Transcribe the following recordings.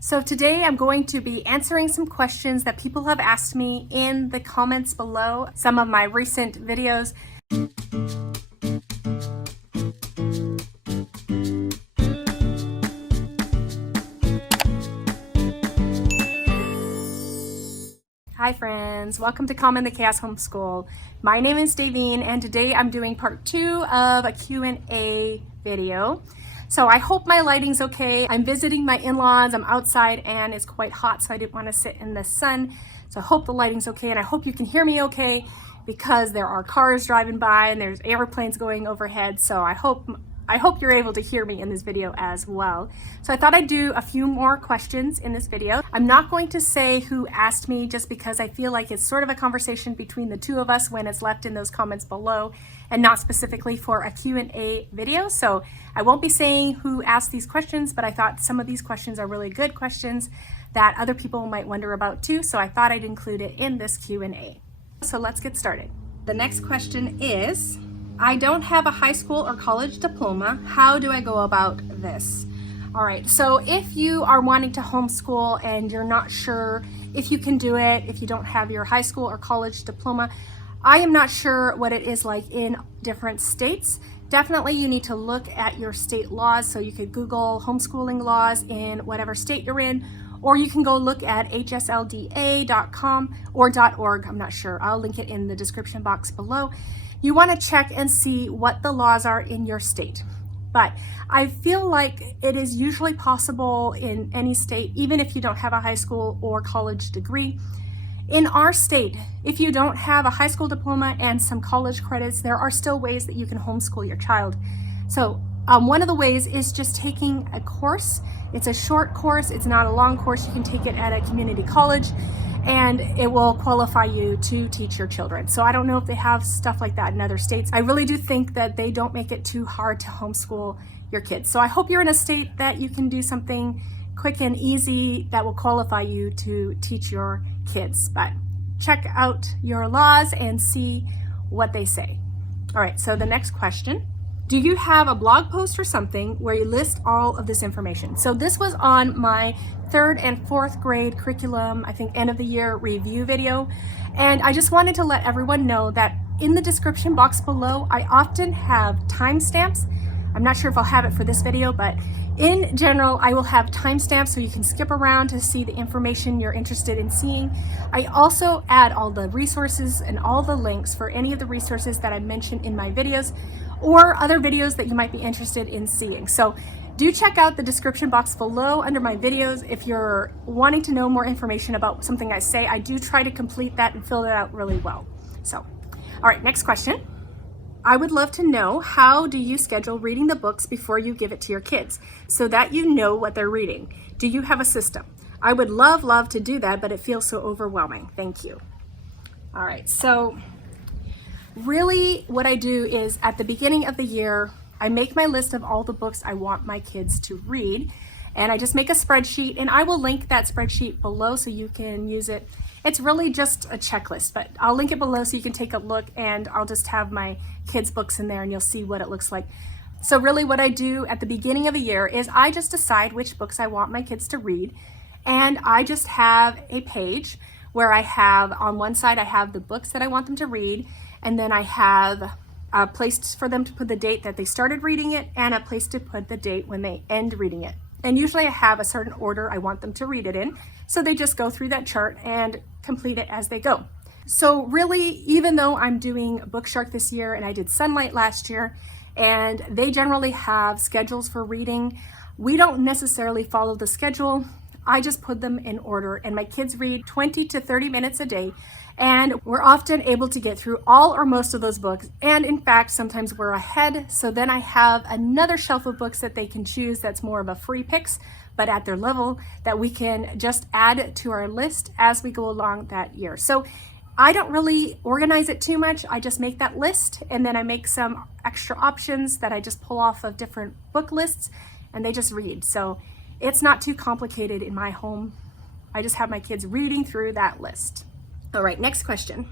So today I'm going to be answering some questions that people have asked me in the comments below, some of my recent videos. Hi friends, welcome to Calm in the Chaos Homeschool. My name is Davine and today I'm doing part 2 of a Q&A video. So I hope my lighting's okay. I'm visiting my in-laws, I'm outside and it's quite hot, so I didn't want to sit in the sun. So I hope the lighting's okay and I hope you can hear me okay because there are cars driving by and there's airplanes going overhead. So I hope you're able to hear me in this video as well. So I thought I'd do a few more questions in this video. I'm not going to say who asked me just because I feel like it's sort of a conversation between the two of us when it's left in those comments below and not specifically for a Q&A video. So I won't be saying who asked these questions, but I thought some of these questions are really good questions that other people might wonder about too. So I thought I'd include it in this Q&A. So let's get started. The next question is, I don't have a high school or college diploma. How do I go about this? All right, so if you are wanting to homeschool and you're not sure if you can do it, if you don't have your high school or college diploma, I am not sure what it is like in different states. Definitely you need to look at your state laws. So you could Google homeschooling laws in whatever state you're in, or you can go look at hslda.com or .org. I'm not sure. I'll link it in the description box below. You want to check and see what the laws are in your state. But I feel like it is usually possible in any state, even if you don't have a high school or college degree. In our state, if you don't have a high school diploma and some college credits, there are still ways that you can homeschool your child. So one of the ways is just taking a course. It's a short course. It's not a long course. You can take it at a community college and it will qualify you to teach your children. So I don't know if they have stuff like that in other states. I really do think that they don't make it too hard to homeschool your kids. So I hope you're in a state that you can do something quick and easy that will qualify you to teach your kids. But check out your laws and see what they say. All right, so the next question. Do you have a blog post or something where you list all of this information? So this was on my 3rd and 4th grade curriculum, I think end of the year review video. And I just wanted to let everyone know that in the description box below, I often have timestamps. I'm not sure if I'll have it for this video, but in general, I will have timestamps so you can skip around to see the information you're interested in seeing. I also add all the resources and all the links for any of the resources that I mentioned in my videos or other videos that you might be interested in seeing. So do check out the description box below under my videos if you're wanting to know more information about something I say. I do try to complete that and fill it out really well. So, all right, next question. I would love to know, how do you schedule reading the books before you give it to your kids so that you know what they're reading? Do you have a system? I would love to do that, but it feels so overwhelming. Thank you. All right, so really what I do is at the beginning of the year, I make my list of all the books I want my kids to read, and I just make a spreadsheet, and I will link that spreadsheet below so you can use it. It's really just a checklist, but I'll link it below so you can take a look, and I'll just have my kids' books in there and you'll see what it looks like. So really what I do at the beginning of a year is I just decide which books I want my kids to read, and I just have a page where I have, on one side I have the books that I want them to read, and then I have a place for them to put the date that they started reading it and a place to put the date when they end reading it. And usually I have a certain order I want them to read it in, so they just go through that chart and complete it as they go. So really, even though I'm doing Bookshark this year and I did Sonlight last year, and they generally have schedules for reading, we don't necessarily follow the schedule. I just put them in order, and my kids read 20 to 30 minutes a day, and we're often able to get through all or most of those books. And in fact, sometimes we're ahead. So then I have another shelf of books that they can choose that's more of a free picks, but at their level, that we can just add to our list as we go along that year. So I don't really organize it too much. I just make that list, and then I make some extra options that I just pull off of different book lists, and they just read. So it's not too complicated in my home. I just have my kids reading through that list. All right, next question.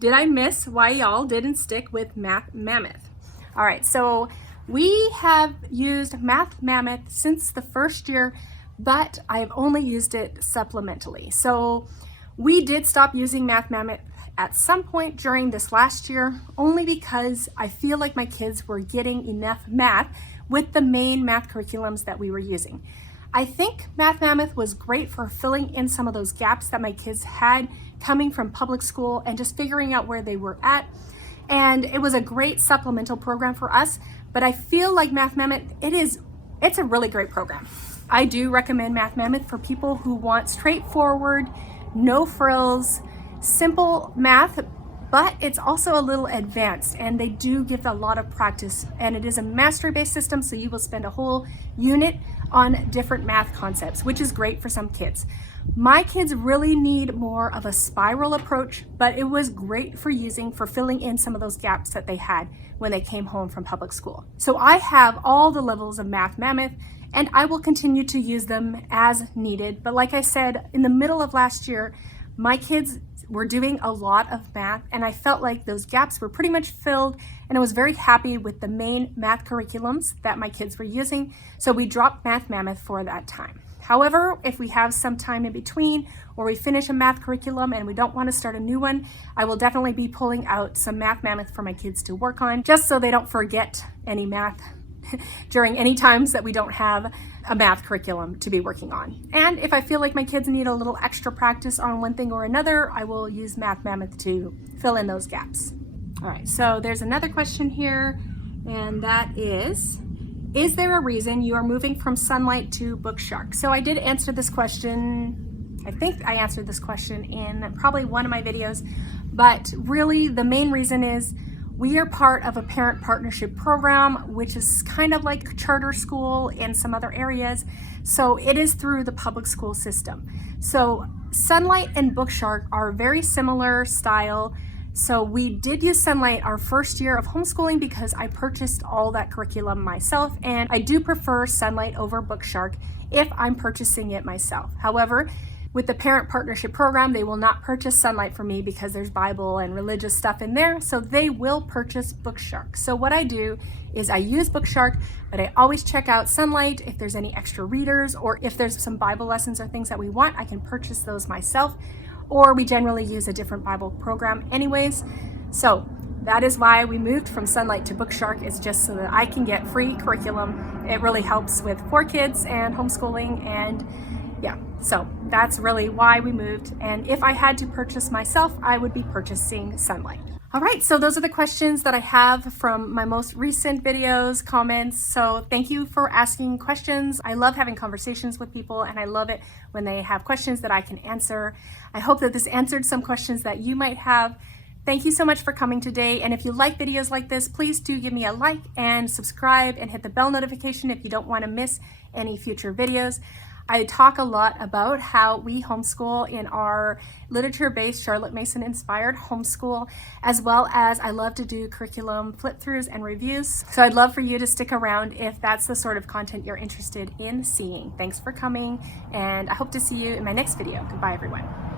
Did I miss why y'all didn't stick with Math Mammoth? All right, so we have used Math Mammoth since the first year but I've only used it supplementally. So we did stop using Math Mammoth at some point during this last year, only because I feel like my kids were getting enough math with the main math curriculums that we were using. I think Math Mammoth was great for filling in some of those gaps that my kids had coming from public school and just figuring out where they were at. And it was a great supplemental program for us, but I feel like Math Mammoth, it's a really great program. I do recommend Math Mammoth for people who want straightforward, no frills, simple math, but it's also a little advanced, and they do give a lot of practice, and it is a mastery-based system, so you will spend a whole unit on different math concepts, which is great for some kids. My kids really need more of a spiral approach, but it was great for filling in some of those gaps that they had when they came home from public school. So I have all the levels of Math Mammoth, and I will continue to use them as needed. But like I said, in the middle of last year, my kids were doing a lot of math, and I felt like those gaps were pretty much filled, and I was very happy with the main math curriculums that my kids were using, so we dropped Math Mammoth for that time. However, if we have some time in between, or we finish a math curriculum and we don't want to start a new one, I will definitely be pulling out some Math Mammoth for my kids to work on, just so they don't forget any math during any times that we don't have a math curriculum to be working on. And if I feel like my kids need a little extra practice on one thing or another, I will use Math Mammoth to fill in those gaps. All right, so there's another question here, and that is there a reason you are moving from Sonlight to Bookshark? So I did answer this question, I think I answered this question in probably one of my videos, but really the main reason is we are part of a parent partnership program, which is kind of like charter school in some other areas. So it is through the public school system. So Sonlight and Bookshark are very similar style. So we did use Sonlight our first year of homeschooling because I purchased all that curriculum myself, and I do prefer Sonlight over Bookshark if I'm purchasing it myself. However, with the parent partnership program, they will not purchase Sonlight for me because there's Bible and religious stuff in there, so they will purchase Bookshark. So what I do is I use Bookshark, but I always check out Sonlight if there's any extra readers, or if there's some Bible lessons or things that we want, I can purchase those myself, or we generally use a different Bible program anyways. So that is why we moved from Sonlight to Bookshark, is just so that I can get free curriculum. It really helps with 4 kids and homeschooling, and yeah, so that's really why we moved. And if I had to purchase myself, I would be purchasing Sonlight. All right, so those are the questions that I have from my most recent videos, comments. So thank you for asking questions. I love having conversations with people, and I love it when they have questions that I can answer. I hope that this answered some questions that you might have. Thank you so much for coming today. And if you like videos like this, please do give me a like and subscribe and hit the bell notification if you don't want to miss any future videos. I talk a lot about how we homeschool in our literature-based Charlotte Mason inspired homeschool, as well as I love to do curriculum flip-throughs and reviews. So I'd love for you to stick around if that's the sort of content you're interested in seeing. Thanks for coming, and I hope to see you in my next video. Goodbye, everyone.